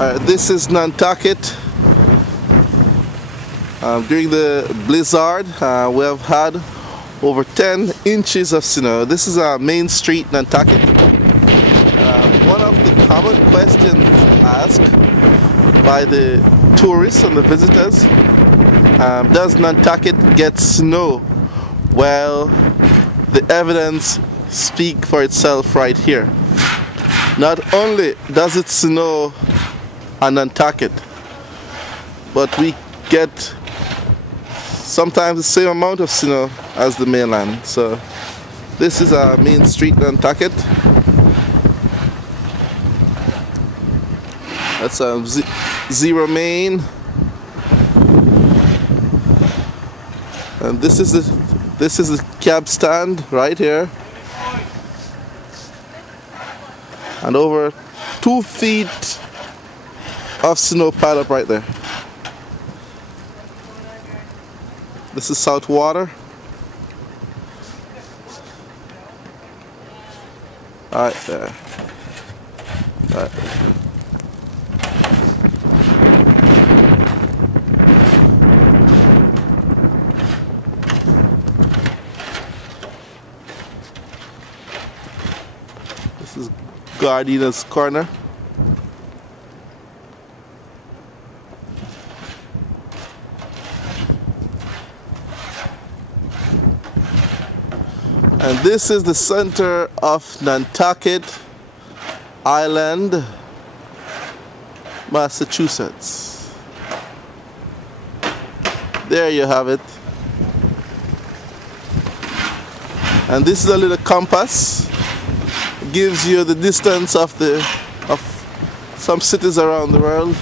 This is Nantucket. During the blizzard, we have had over 10 inches of snow. This is Main Street, Nantucket. One of the common questions asked by the tourists and the visitors, does Nantucket get snow? Well, the evidence speaks for itself right here. Not only does it snow on Nantucket, but we get sometimes the same amount of snow as the mainland. So this is Main Street, Nantucket. That's Zero Main, and this is the cab stand right here, and over 2 feet of snow piled up right there. This is South Water. Right there. Right. This is Gardina's Corner. And this is the center of Nantucket Island, Massachusetts. There you have it. And this is a little compass. It gives you the distance of some cities around the world.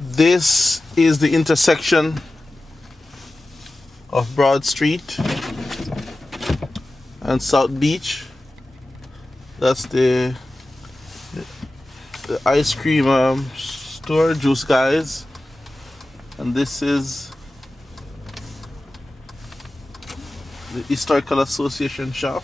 This is the intersection of Broad Street and South Beach. That's the ice cream store, Juice Guys. And this is the Historical Association shop.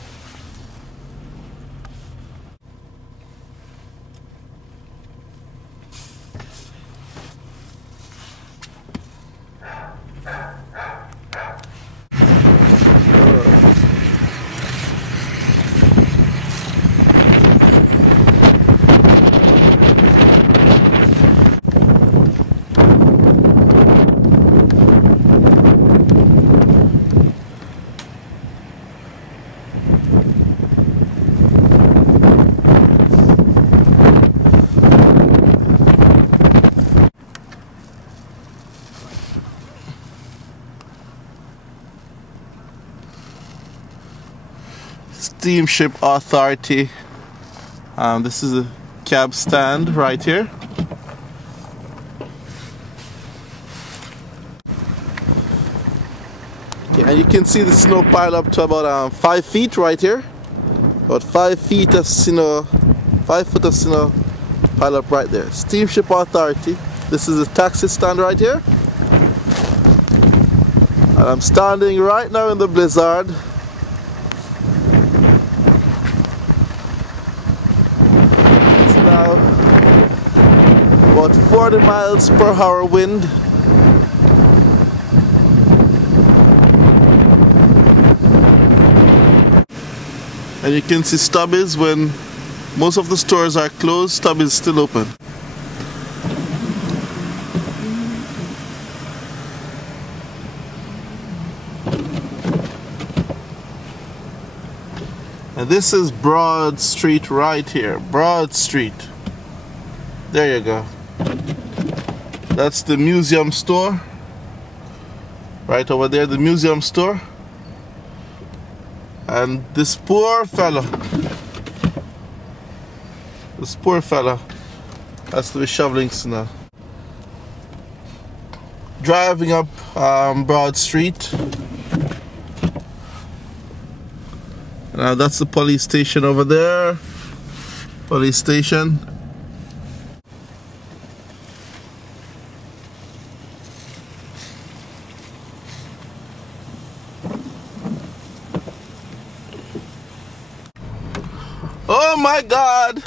Steamship Authority. This is a cab stand right here. Okay, and you can see the snow pile up to about 5 feet right here. About 5 feet of snow, 5 foot of snow pile up right there. Steamship Authority. This is a taxi stand right here. And I'm standing right now in the blizzard. About 40 miles per hour wind. And you can see Stubby's. When most of the stores are closed, Stubby's still open. And this is Broad Street right here. Broad Street. There you go. That's the museum store. Right over there, the museum store. And this poor fella has to be shoveling snow. Driving up Broad Street. Now that's the police station over there. Police station. my God!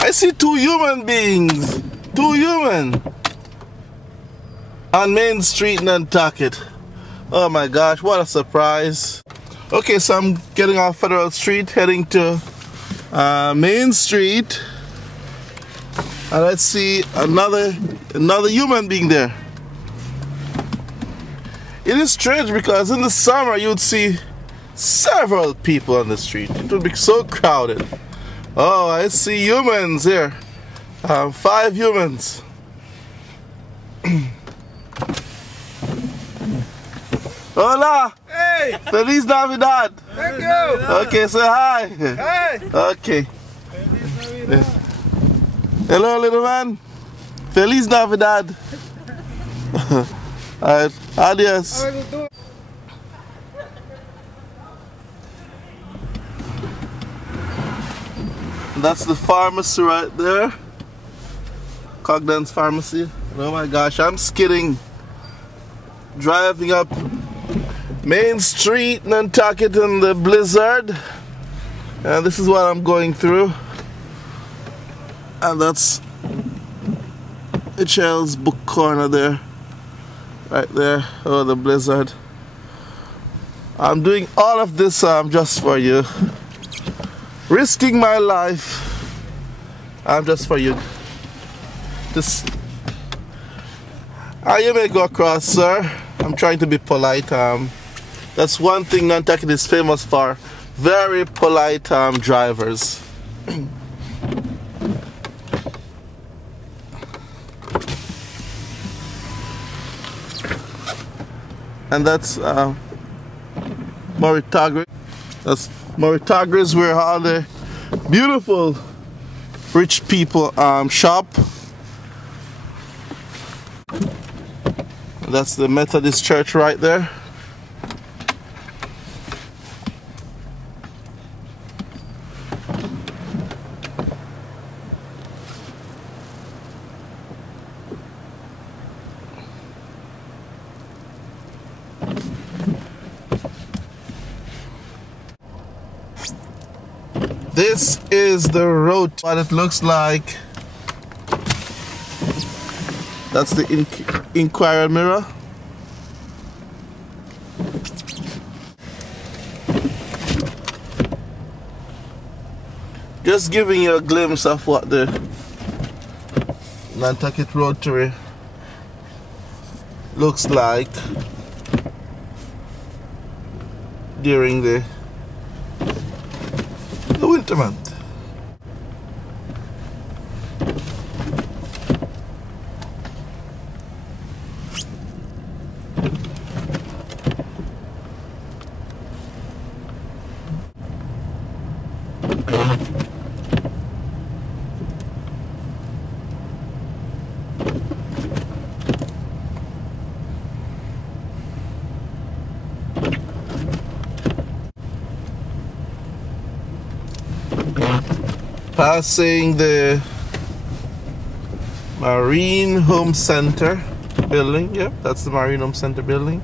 I see two human beings. Two human. On Main Street, Nantucket. Oh my gosh, what a surprise. Okay, so I'm getting off Federal Street, heading to Main Street. And let's see another human being there. It is strange because in the summer you would see several people on the street. It would be so crowded. Oh, I see humans here. 5 humans. Hola! Hey! Feliz Navidad! Thank you! Okay, say hi! Hey! Okay. Hello, little man. Feliz Navidad! Alright, adios. That's the pharmacy right there. Cogden's Pharmacy. Oh my gosh, I'm skidding. Driving up Main Street, Nantucket in the blizzard. And this is what I'm going through. And that's HL's book corner there. Right there. Oh, the blizzard. I'm doing all of this just for you. Risking my life. Just for you. Just you may go across, sir. I'm trying to be polite. That's one thing Nantucket is famous for. Very polite drivers. And that's Moritagre. That's Moritagre, where all the beautiful rich people shop. That's the Methodist church right there. This is the road, what it looks like. That's the Inquirer mirror. Just giving you a glimpse of what the Nantucket Rotary looks like during the winter month. Passing the Marine Home Center building. Yep, that's the Marine Home Center building.